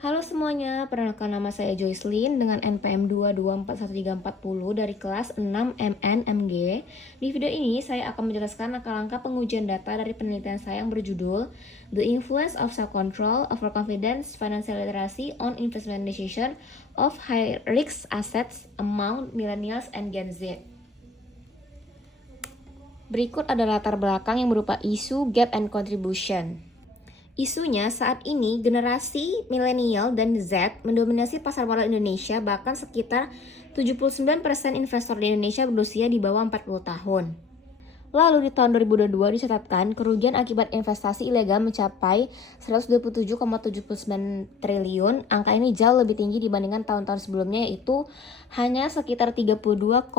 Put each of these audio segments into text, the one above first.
Halo semuanya, perkenalkan nama saya Joycelyn dengan NPM 2241340 dari kelas 6 MNMG. Di video ini saya akan menjelaskan langkah-langkah pengujian data dari penelitian saya yang berjudul The Influence of Self-Control, Overconfidence, Financial Literacy on Investment Decision of High-Risk Assets Among Millennials and Gen Z. Berikut ada latar belakang yang berupa isu, gap, and contribution. Isunya saat ini generasi milenial dan Z mendominasi pasar modal Indonesia, bahkan sekitar 79% investor di Indonesia berusia di bawah 40 tahun. Lalu di tahun 2022 dicatatkan kerugian akibat investasi ilegal mencapai 127,79 triliun. Angka ini jauh lebih tinggi dibandingkan tahun-tahun sebelumnya, yaitu hanya sekitar 32,8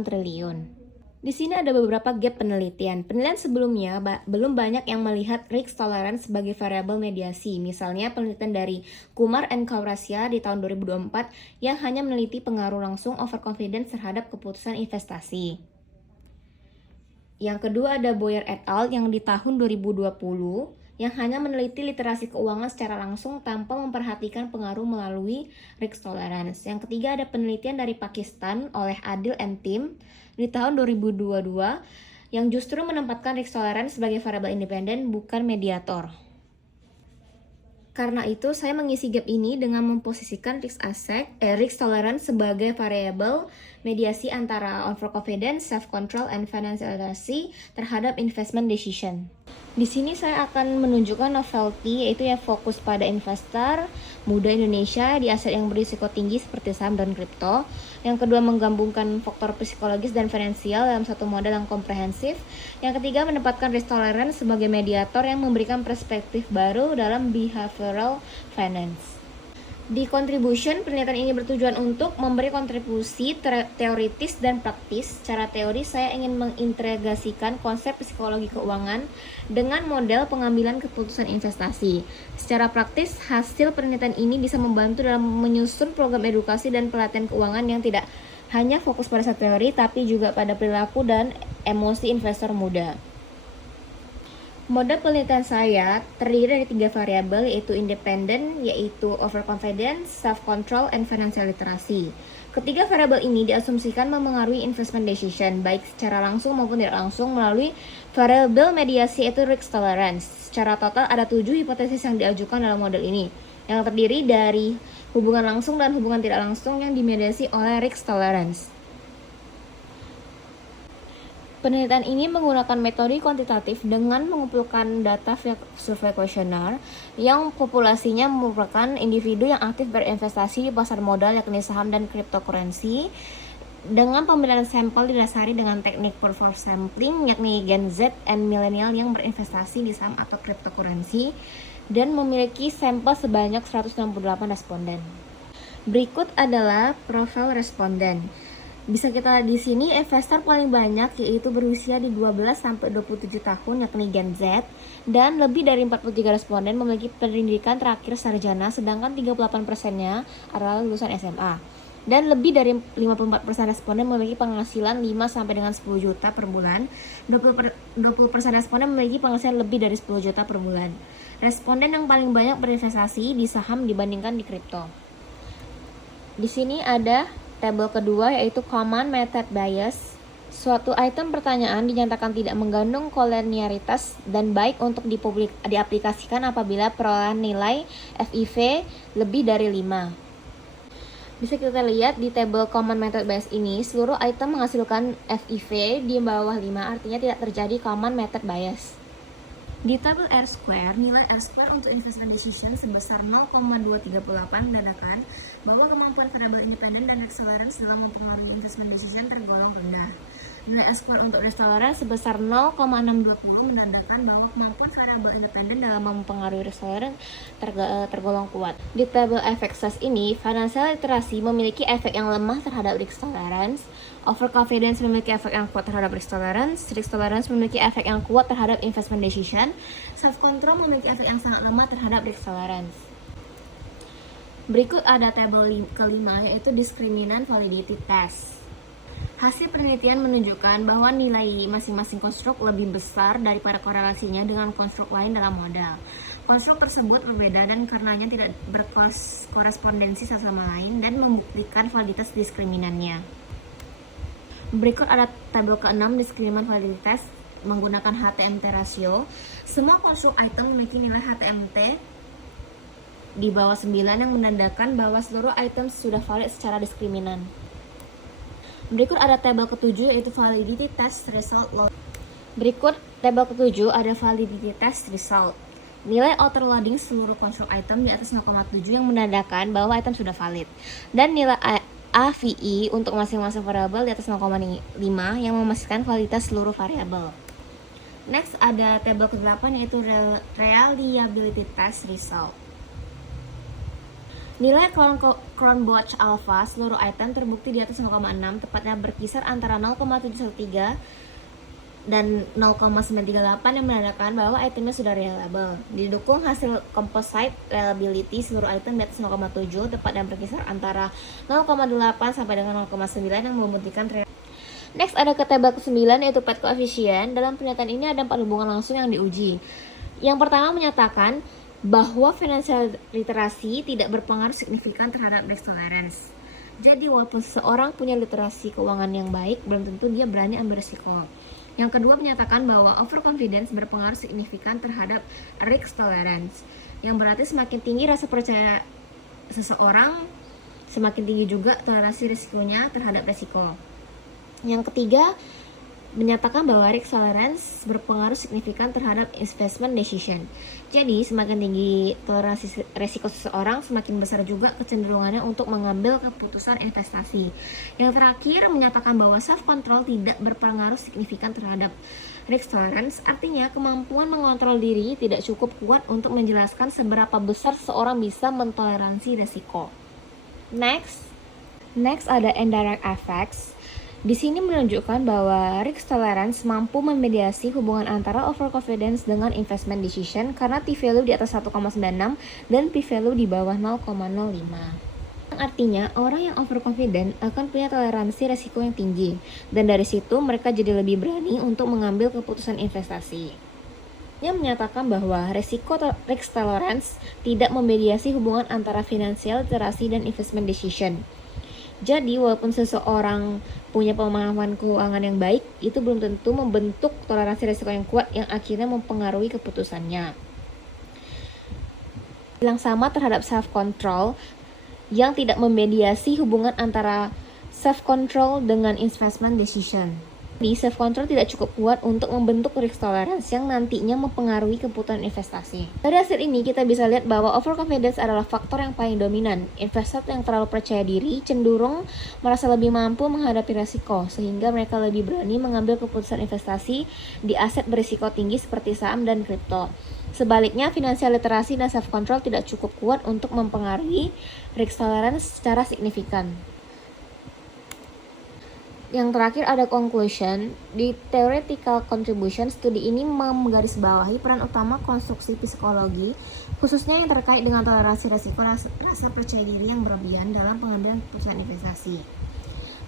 triliun. Di sini ada beberapa gap penelitian. Penelitian sebelumnya belum banyak yang melihat risk tolerance sebagai variabel mediasi. Misalnya penelitian dari Kumar and Kaurasia di tahun 2024 yang hanya meneliti pengaruh langsung overconfidence terhadap keputusan investasi. Yang kedua ada Boyer et al. Yang di tahun 2020 yang hanya meneliti literasi keuangan secara langsung tanpa memperhatikan pengaruh melalui risk tolerance. Yang ketiga ada penelitian dari Pakistan oleh Adil and Tim di tahun 2022 yang justru menempatkan risk tolerance sebagai variabel independen, bukan mediator. Karena itu, saya mengisi gap ini dengan memposisikan risk tolerance sebagai variabel mediasi antara overconfidence, self-control, and financial literacy terhadap investment decision. Di sini saya akan menunjukkan novelty, yaitu yang fokus pada investor muda Indonesia di aset yang berisiko tinggi seperti saham dan kripto. Yang kedua, menggabungkan faktor psikologis dan finansial dalam satu model yang komprehensif. Yang ketiga, menempatkan risk tolerance sebagai mediator yang memberikan perspektif baru dalam behavioral finance. Di contribution, penelitian ini bertujuan untuk memberi kontribusi teoritis dan praktis. Secara teori, saya ingin mengintegrasikan konsep psikologi keuangan dengan model pengambilan keputusan investasi. Secara praktis, hasil penelitian ini bisa membantu dalam menyusun program edukasi dan pelatihan keuangan yang tidak hanya fokus pada teori, tapi juga pada perilaku dan emosi investor muda. Model penelitian saya terdiri dari 3 variabel, yaitu independen, yaitu overconfidence, self-control, and financial literacy. Ketiga variabel ini diasumsikan memengaruhi investment decision, baik secara langsung maupun tidak langsung melalui variabel mediasi, yaitu risk tolerance. Secara total ada 7 hipotesis yang diajukan dalam model ini, yang terdiri dari hubungan langsung dan hubungan tidak langsung yang dimediasi oleh risk tolerance. Penelitian ini menggunakan metode kuantitatif dengan mengumpulkan data via survei kuesioner yang populasinya merupakan individu yang aktif berinvestasi di pasar modal, yakni saham dan cryptocurrency, dengan pemilihan sampel didasari dengan teknik Purford sampling, yakni Gen Z and milenial yang berinvestasi di saham atau cryptocurrency, dan memiliki sampel sebanyak 168 responden. Berikut adalah profil responden. Bisa kita lihat di sini investor paling banyak yaitu berusia di 12 sampai 27 tahun, yakni Gen Z, dan lebih dari 43 responden memiliki pendidikan terakhir sarjana, sedangkan 38%-nya adalah lulusan SMA. Dan lebih dari 54% responden memiliki penghasilan 5 sampai dengan 10 juta per bulan. 20% responden memiliki penghasilan lebih dari 10 juta per bulan. Responden yang paling banyak berinvestasi di saham dibandingkan di kripto. Di sini ada tabel kedua, yaitu common method bias. Suatu item pertanyaan dinyatakan tidak mengandung kolenialitas dan baik untuk diaplikasikan apabila perolehan nilai FIV lebih dari 5. Bisa kita lihat di tabel common method bias ini, seluruh item menghasilkan FIV di bawah 5, artinya tidak terjadi common method bias. Di tabel R-square, nilai R-square untuk investment decision sebesar 0,238 menandakan bahwa kemampuan variabel independen dan risk tolerance dalam mempengaruhi investment decision tergolong rendah. Nilai R-square untuk risk tolerance sebesar 0,620 menandakan bahwa kemampuan variabel independen dalam mempengaruhi risk tolerance tergolong kuat. Di tabel efek SAS ini, financial literacy memiliki efek yang lemah terhadap risk tolerance, overconfidence memiliki efek yang kuat terhadap risk tolerance memiliki efek yang kuat terhadap investment decision, self-control memiliki efek yang sangat lemah terhadap risk tolerance. Berikut ada tabel kelima, yaitu discriminant validity test. Hasil penelitian menunjukkan bahwa nilai masing-masing konstruk lebih besar daripada korelasinya dengan konstruk lain dalam modal. konstruk tersebut berbeda dan karenanya tidak berkorespondensi satu sama lain dan membuktikan validitas diskriminannya. Berikut ada tabel ke-6 diskriminan validitas menggunakan HTMT ratio. Semua konstruk item memiliki nilai HTMT di bawah 9 yang menandakan bahwa seluruh item sudah valid secara diskriminan. Berikut ada tabel ke-7 yaitu validity test result load. Berikut tabel ke-7 ada validity test result. Nilai auto loading seluruh konstruk item di atas 0,7 yang menandakan bahwa item sudah valid. Dan nilai AVI untuk masing-masing variabel di atas 0,5 yang memastikan validitas seluruh variabel. Next ada tabel ke-8 yaitu reliability test result. Nilai Cronbach alpha seluruh item terbukti di atas 0,6, tepatnya berkisar antara 0,713 dan 0,938 yang menandakan bahwa itemnya sudah reliable. Didukung hasil composite reliability seluruh item di atas 0,7, tepatnya berkisar antara 0,8 sampai dengan 0,9 yang membuktikan Next ada ke tabel ke-9 yaitu PET coefficient. Dalam pernyataan ini ada 4 hubungan langsung yang diuji. Yang pertama menyatakan bahwa financial literasi tidak berpengaruh signifikan terhadap risk tolerance. Jadi walaupun seseorang punya literasi keuangan yang baik, belum tentu dia berani ambil risiko. Yang kedua menyatakan bahwa overconfidence berpengaruh signifikan terhadap risk tolerance, yang berarti semakin tinggi rasa percaya seseorang, semakin tinggi juga toleransi risikonya terhadap risiko. Yang ketiga menyatakan bahwa risk tolerance berpengaruh signifikan terhadap investment decision. Jadi semakin tinggi toleransi risiko seseorang, semakin besar juga kecenderungannya untuk mengambil keputusan investasi. Yang terakhir menyatakan bahwa self control tidak berpengaruh signifikan terhadap risk tolerance, artinya kemampuan mengontrol diri tidak cukup kuat untuk menjelaskan seberapa besar seseorang bisa mentoleransi risiko. Next ada indirect effects. Di sini menunjukkan bahwa risk tolerance mampu memediasi hubungan antara overconfidence dengan investment decision karena p-value di atas 1,96 dan p-value di bawah 0,05. Artinya, orang yang overconfident akan punya toleransi risiko yang tinggi, dan dari situ mereka jadi lebih berani untuk mengambil keputusan investasi. Yang menyatakan bahwa risk tolerance tidak memediasi hubungan antara financial literasi dan investment decision. Jadi, walaupun seseorang punya pemahaman keuangan yang baik, itu belum tentu membentuk toleransi risiko yang kuat yang akhirnya mempengaruhi keputusannya. Yang sama terhadap self-control yang tidak memediasi hubungan antara self-control dengan investment decision. Jadi, self-control tidak cukup kuat untuk membentuk risk tolerance yang nantinya mempengaruhi keputusan investasi. Dari hasil ini, kita bisa lihat bahwa overconfidence adalah faktor yang paling dominan. Investor yang terlalu percaya diri cenderung merasa lebih mampu menghadapi risiko, sehingga mereka lebih berani mengambil keputusan investasi di aset berisiko tinggi seperti saham dan kripto. Sebaliknya, financial literasi dan self-control tidak cukup kuat untuk mempengaruhi risk tolerance secara signifikan. Yang terakhir ada conclusion. Di theoretical contribution, studi ini menggarisbawahi peran utama konstruksi psikologi, khususnya yang terkait dengan toleransi risiko rasa percaya diri yang berlebihan dalam pengambilan keputusan investasi.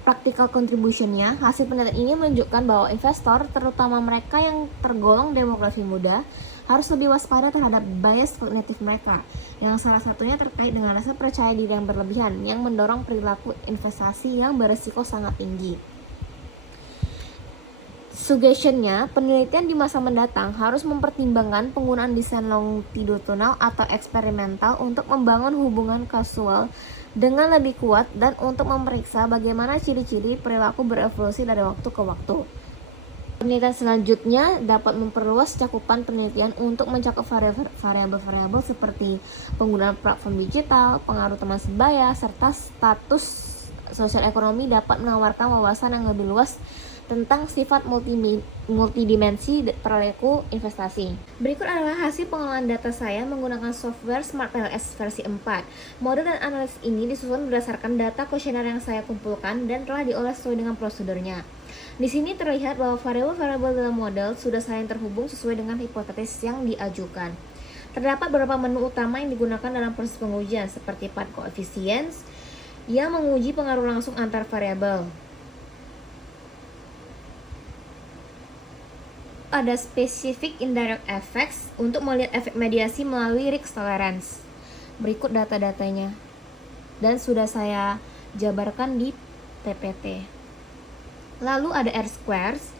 Practical contribution-nya, hasil penelitian ini menunjukkan bahwa investor, terutama mereka yang tergolong demografi muda, harus lebih waspada terhadap bias kognitif mereka, yang salah satunya terkait dengan rasa percaya diri yang berlebihan, yang mendorong perilaku investasi yang berisiko sangat tinggi. Suggestion-nya, penelitian di masa mendatang harus mempertimbangkan penggunaan desain longitudinal atau eksperimental untuk membangun hubungan kausal dengan lebih kuat dan untuk memeriksa bagaimana ciri-ciri perilaku berevolusi dari waktu ke waktu. Penelitian selanjutnya dapat memperluas cakupan penelitian untuk mencakup variabel-variabel seperti penggunaan platform digital, pengaruh teman sebaya, serta status sosial ekonomi dapat menawarkan wawasan yang lebih luas tentang sifat multidimensi perilaku investasi. Berikut adalah hasil pengolahan data saya menggunakan software SmartLS versi 4. Model dan analisis ini disusun berdasarkan data kuesioner yang saya kumpulkan dan telah diolah sesuai dengan prosedurnya. Di sini terlihat bahwa variabel-variabel dalam model sudah saling terhubung sesuai dengan hipotesis yang diajukan. Terdapat beberapa menu utama yang digunakan dalam proses pengujian, seperti PET coefficient yang menguji pengaruh langsung antar variabel. ada specific indirect effects untuk melihat efek mediasi melalui risk tolerance. Berikut data-datanya. Dan sudah saya jabarkan di PPT. Lalu ada R-squares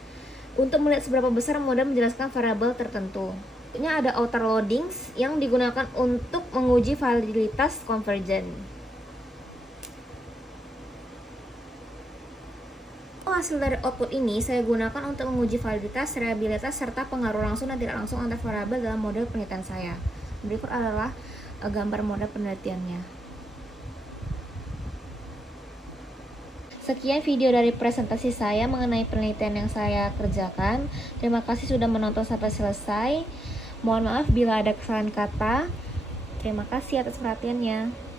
untuk melihat seberapa besar model menjelaskan variabel tertentu. Ini ada outer loadings yang digunakan untuk menguji validitas convergent. Hasil dari output ini saya gunakan untuk menguji validitas, reliabilitas, serta pengaruh langsung dan tidak langsung antar variabel dalam model penelitian saya. Berikut adalah gambar model penelitiannya. Sekian video dari presentasi saya mengenai penelitian yang saya kerjakan. Terima kasih sudah menonton sampai selesai. Mohon maaf bila ada kesalahan kata. Terima kasih atas perhatiannya.